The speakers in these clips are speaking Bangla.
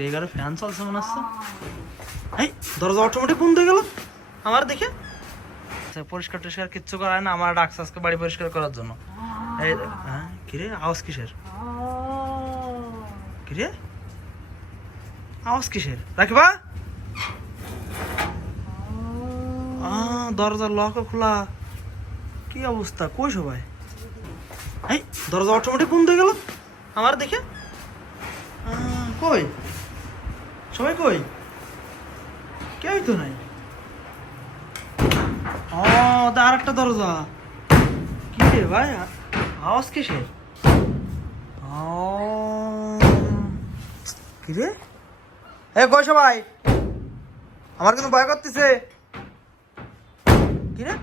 রেগারে ফ্যান চলছে মনে হচ্ছে। এই দরজা অটোমেটিক বন্ধ হয়ে গেল আমার দেখে। পরিষ্কার টরিষ্কার কিচ্ছু করায় না, আমার ডাকছে আজকে বাড়ি পরিষ্কার করার জন্য। এই হ্যাঁ কিরে আওয়াজ কিসের? কিরে আওয়াজ কিসের? রাখিবা দরজার লক খোলা, কি অবস্থা? কই সবাই? এই দরজা অটোমেটিক বন্ধ হয়ে গেল আমার দেখে। কই সবাই? কই কেউই তো নাই। আর একটা দরজা। কি রে ভাই আওয়াজ কিসের? কি রে কই সবাই? আমার কিন্তু ভয় করতেছে। কি রে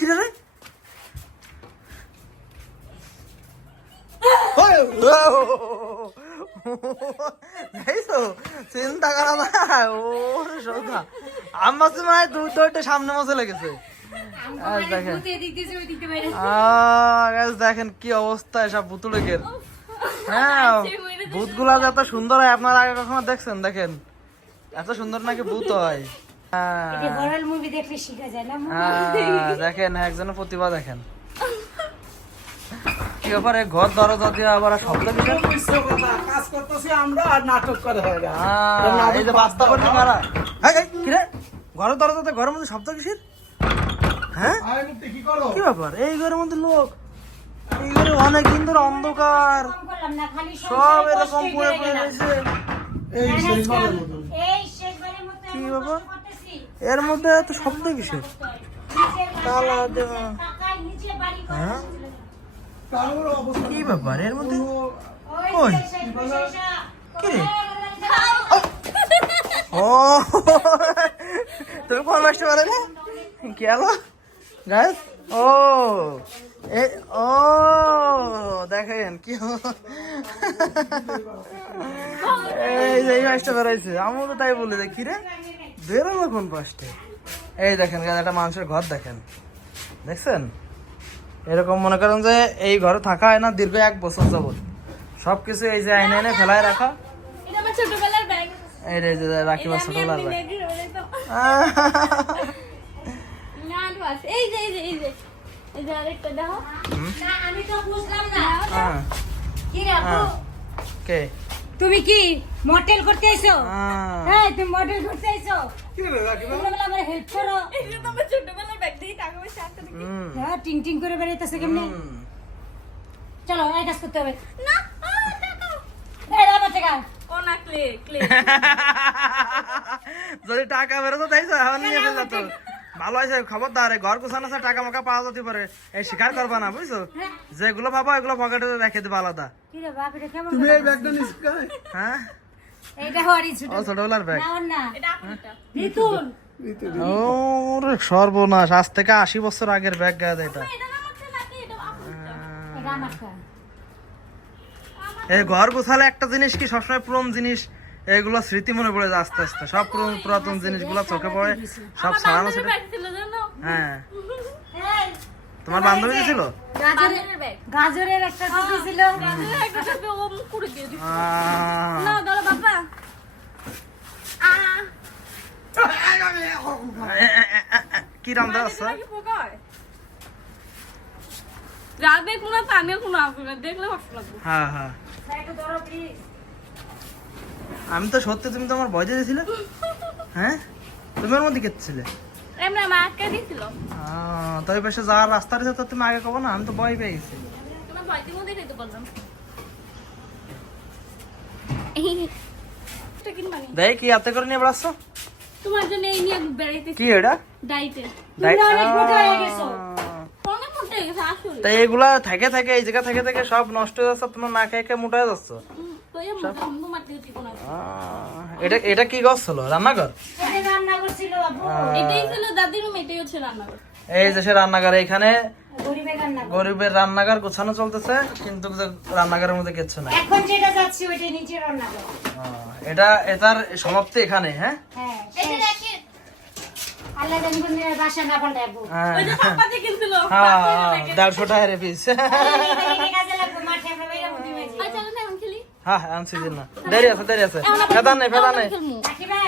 কি রে চিন্তা করা না। ওরে সৌখা আমার মানে দুটো সামনে মতো লেগেছে। দেখেন কি অবস্থা এসব ভূতুড়ের। হ্যাঁ ভূত গুলা এত সুন্দর হয় আপনারা আগে কখনো দেখছেন? দেখেন এত সুন্দর নাকি ভূত হয়। দেখেন একজনের প্রতিভা দেখেন। কি ব্যাপারে ঘর দরজা দিয়ে আবার শব্দ কাজ করতেছি আমরা আর নাটক করে হয়ে গেল। এই যে বাস্তা করতে মারা কিরে ঘরের দরজাতে ঘরের মধ্যে শব্দ কিসের? হ্যাঁ কি ব্যাপার? এই ঘরের মধ্যে লোক, এই ঘরে অনেকদিন ধরে অন্ধকার, সব এরকম পড়ে পড়ে রয়েছে। কি ব্যাপার এর মধ্যে এত শব্দ কিসের? তালা দেওয়া। হ্যাঁ কি ব্যাপার এর মধ্যে? কই কি রে? ও তুমি ফোন আসতে পারে না কি হলো গাইস? ও দেখেন কি এই যে মাছটা বেড়াইছে। আমিও তো তাই বলে দেখি রে বেরোলো কোন পাশে। এই দেখেন একটা মানুষের ঘর দেখেন, দেখছেন? এরকম মনে করেন যে এই ঘরে থাকা হয় না দীর্ঘ 1 বছর যাবত। সবকিছু এই যে আইনে এনে ফেলায় রাখা। এই যে রাখিবার ছোটবেলার ব্যাগ। তুমি কি মডেল করতে আইছো? হ্যাঁ তুমি মডেল করতে আইছো? কি রে রাখিবা আমার হেল্প করো। এই যে তোমার ছোটবেলার ব্যাগ দিয়ে টাকা পয়সা আনতে দেখি। হ্যাঁ টিং টিং করে বেরাইতেছে কেমনে? চলো এই কাজ করতে হবে না। টাকা এই দাও টাকা কোন ক্লে ক্লে যদি টাকা বেরো তো তাইছো এখন নিয়ে ফেল তো ভালো আছে। খবরদার ঘর গোছানো আছে টাকা মাকা পাওয়া যেতে পারে, এই শিকার করবা না বুঝছো? যেগুলো পাবো এগুলো পকেটে রেখে দেবো আলাদা। কি রে বাপ এটা কেমন? তুমি এই ব্যাগটা নিস কই? হ্যাঁ এইটা হরি ছোট ছোটবেলার ব্যাগ না এটা আপনারটা রিতুল। ওরে সর্বনাশ, আজ থেকে 80 বছর আগের ব্যাগ গায়ে এটা। এই ঘর গোছালে একটা জিনিস কি সবসময় পুরনো জিনিস এগুলো স্মৃতি মনে পড়ে যায় আস্তে আস্তে। সব পুরাতন জিনিসগুলো চোখে পড়ে, সব ছাড়ানো ছিল। হ্যাঁ তোমার বান্ধবী ছিল গাজরের একটা টুপি ছিল। না দাও বাবা কি রান্না আছে? হ্যাঁ হ্যাঁ আমি তো সত্যি, তুমি তো আমার ভয় দিয়েছিলে। হ্যাঁ তুমি ওর মধ্যে কেটেছিলে তবে পাশে যাওয়ার রাস্তা রয়েছে তো তুমি আগে কবো না? আমি তো ভয় পেয়ে গেছি। দেখ কি হাতে করে নিয়ে বেড়াচ্ছ? তোমার জন্য এই নিয়ে বেড়াইতে। কি এটা? ডাইটে তাই এগুলা থেকে থেকে এই জায়গা থেকে থেকে সব নষ্ট হয়ে যাচ্ছে, তোমার না খেয়ে খেয়ে মোটা হয়ে যাচ্ছে। এটা এটা কি গাছ ছিল? রান্নাঘর? এই যে সে রান্নাঘর, এখানে গরিবের রান্নাঘর গোছানো চলতেছে কিন্তু রান্নাঘরের মধ্যে কিচ্ছু নাই। এটা এটার সমাপ্তি এখানে। হ্যাঁ আল্লাহ জানি কোন বাসা না পাল্টাবো। ওই যে পাপা যে কিনছিল 150 টাকা রে পিস। এই কাজে লাগবে মাঠে আমরা বাইরে হ্যাঁ আনছি না, দেরি আছে ফেদার নেই কাকিমা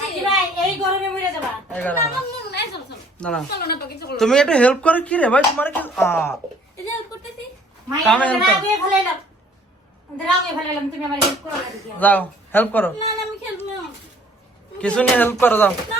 কাকিমা এই গরমে মরে যাবা। এই গরমে। না না তুমি একটু হেল্প করো কি রে ভাই, তোমার কি মাইয়া কামে help করো। রাগে ফেলাইলাম, রাগে ফেলাইলাম, তুমি আমার হেল্প করো না দিদি। যাও হেল্প করো, না আমি খেলবো না। কিছু নিয়ে হেল্প করো যাও। না